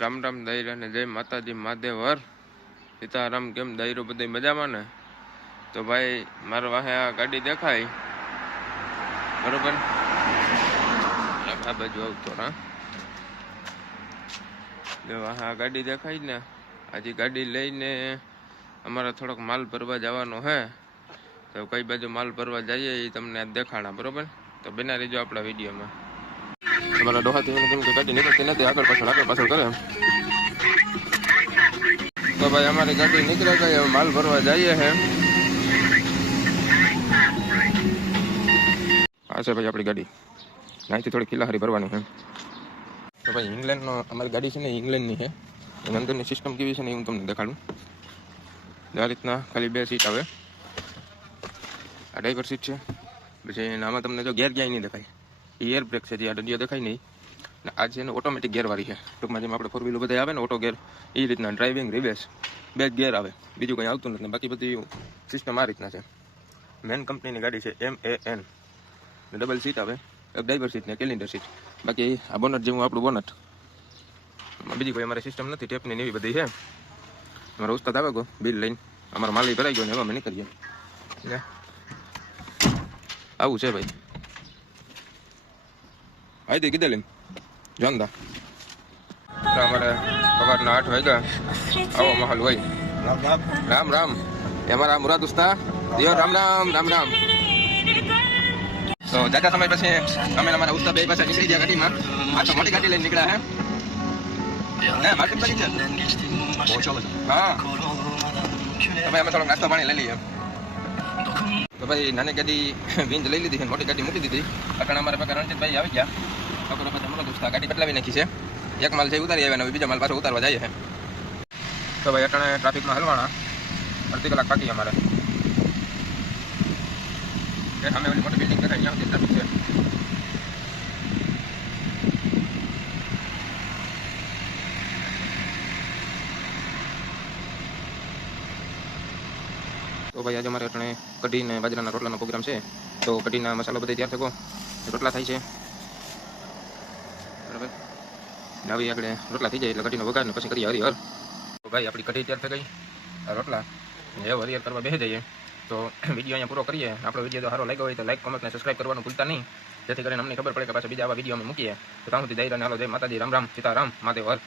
રામ રામ દાયરા ને જય માતાજી મહાદેવ હર સીતારામ। કેમ દાયરો બધે મજામાં ને? તો ભાઈ મારા વાહે આ ગાડી દેખાય બરોબર, આ બાજુ આવતો હા જો વાહે આ ગાડી દેખાય ને, આજે ગાડી લઈને અમારે થોડોક માલ ભરવા જવાનો હે। તો કઈ બાજુ માલ ભરવા જઈએ એ તમને દેખાણા બરોબર, તો બના રહેજો આપણા વિડીયોમાં। તમારા ડોહાથી કેમ કે ગાડી નીકળતી નથી, આગળ પાછળ કરે। તો ભાઈ અમારી ગાડી નીકળે ગઈ, હવે માલ ભરવા જઈએ છે। આ છે ભાઈ આપણી ગાડી, અહીંથી થોડી ખીલાહારી ભરવાની છે। તો ભાઈ ઇંગ્લેન્ડનો અમારી ગાડી છે ને, ઇંગ્લેન્ડની છે। એની અંદરની સિસ્ટમ કેવી છે ને એ હું તમને દેખાડું। આ રીતના ખાલી 2 સીટ આવે, આ ડ્રાઈવર સીટ છે। પછી આમાં તમને જો ગેર ક્યાંય નહીં દેખાય, એ એર બ્રેક છે, જે આ ડંડીઓ દેખાય નહીં। આ છે ને ઓટોમેટિક ગેરવાળી છે, ટૂંકમાં જેમ આપણે 4 વ્હીલર બધા આવે ને ઓટો ગેર, એ રીતના ડ્રાઇવિંગ રિવર્સ 2 ગેર આવે, બીજું કંઈ આવતું નથી। બાકી બધી સિસ્ટમ આ રીતના છે। મેન કંપનીની ગાડી છે, MAN। ડબલ સીટ આવે, એક ડ્રાઈવર સીટ ને કેલેન્ડર સીટ। બાકી આ બોનટ જેવું આપણું બોનટ, બીજી કોઈ અમારી સિસ્ટમ નથી, ટેપની એવી બધી છે। અમારો ઉસ્તાદ આવે ગયો બિલ લઈને, અમારો માલ ભરાઈ ગયો ને એમાં અમે નીકળીએ, આવું છે ભાઈ। આઈ કીધે લઈને જાનદા અમારે સવારના 8 વાગ્યા, આવો માહોલ હોય। રામ રામ એ અમારા મુરાદ ઉસ્તા દિયો, રામ રામ રામ રામ। તો જાતા સમય પછી અમે અમારા ઉસ્તા બે પાસે નીકળી ગયા ગાડીમાં। આ તો મોટી ગાડી લઈને નીકળ્યા હે માર્કેટ કરી છે હા। તમે અમે થોડોક નાસ્તો પાણી લઈ લઈએ। તો ભાઈ નાની ગાડી વિંજ લઈ લીધી છે, મોટી ગાડી મૂકી દીધી। અત્યારે અમારા પાસે રણજીતભાઈ આવી ગયા, બપોર પછી અમારો દોસ્ત ગાડી બદલાવી નાખી છે। એક માલ છે ઉતારી આવ્યા, બીજા માલ પાછો ઉતારવા જઈએ છે। તો ભાઈ અટાણે ટ્રાફિકમાં હલવાના, અડધી કલાક બાકી અમારે। અમે ઓલી મોટી બિલ્ડિંગ દેખાય ત્યાં સુધી ટ્રાફિક છે। તો ભાઈ આજે અમારે અટાણે કઢી ને બાજરાના રોટલાનો પ્રોગ્રામ છે। તો કઢીના મસાલો બધે તૈયાર થયો, રોટલા થાય છે બરાબર। નવી આગળ રોટલા થઈ જાય એટલે કઢીનો વઘાર ને પછી કરીએ હરિહર। તો ભાઈ આપણી કઢી તૈયાર થઈ ગઈ, રોટલા હવે હરિહર કરવા બેસી જઈએ। તો વિડીયો અહીંયા પૂરો કરીએ। આપણો વિડીયો જો સારો લાગ્યો હોય તો લાઈક, કોમેન્ટ ને સબસ્ક્રાઈબ કરવાનું ભૂલતા નહીં, જેથી કરીને અમને ખબર પડે કે પાછા બીજા આવા વિડીયો અમે મૂકીએ। તો ત્યાં સુધી જઈ રહ્યા હાલો, જય માતાજી, રામ રામ સીતારામ મહાદેવ હર।